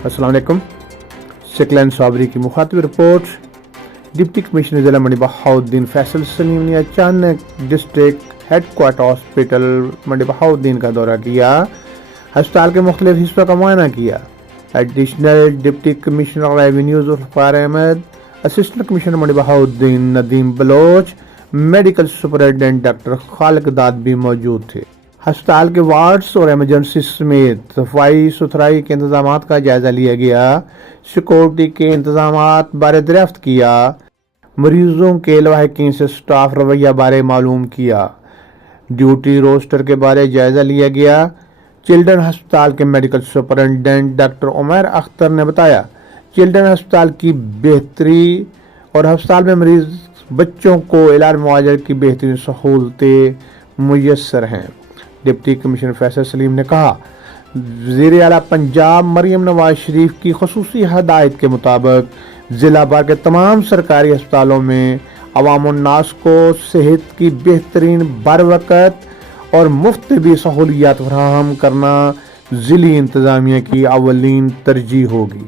अस्सलाम वालेकुम। सिकलन साबरी की मुखातिब रिपोर्ट। डिप्टी कमिश्नर ज़िला मंडी बहाउद्दीन फैसल सलीम ने अचानक डिस्ट्रिक्ट हेडक्वार्टर हॉस्पिटल मंडी बहाउद्दीन का दौरा किया, अस्पताल के मुख्तलिफ हिस्सों का मुआयना किया। Additional deputy commissioner revenue Zulfiqar Ahmed, assistant commissioner Mandi Bahauddin Nadeem Baloch, medical superintendent doctor Khaliq Dad भी मौजूद थे। अस्पताल के वार्ड्स और एमरजेंसी समेत सफाई सुथराई के इंतजाम का जायजा लिया गया, सिक्योरिटी के इंतजाम बारे दरियाफ्त किया, मरीजों के लवाहिकीन से स्टाफ रवैया बारे मालूम किया, ड्यूटी रोस्टर के बारे जायजा लिया गया। चिल्ड्रन अस्पताल के medical superintendent doctor Umar Akhtar ने बताया, चिल्ड्रन अस्पताल की बेहतरी और अस्पताल में मरीज बच्चों को इलाज मुआवजा की बेहतरीन सहूलतें मुयस्सर हैं। डिप्टी कमिश्नर फैसल सलीम ने कहा, वज़ीर आला पंजाब मरियम नवाज शरीफ की खसूसी हदायत के मुताबिक ज़िला भर के तमाम सरकारी अस्पतालों में अवाम उन्नास को सेहत की बेहतरीन बरवकत और मुफ्त भी सहूलियात फराहम करना ज़िली इंतज़ामिया की अवलीन तरजीह होगी।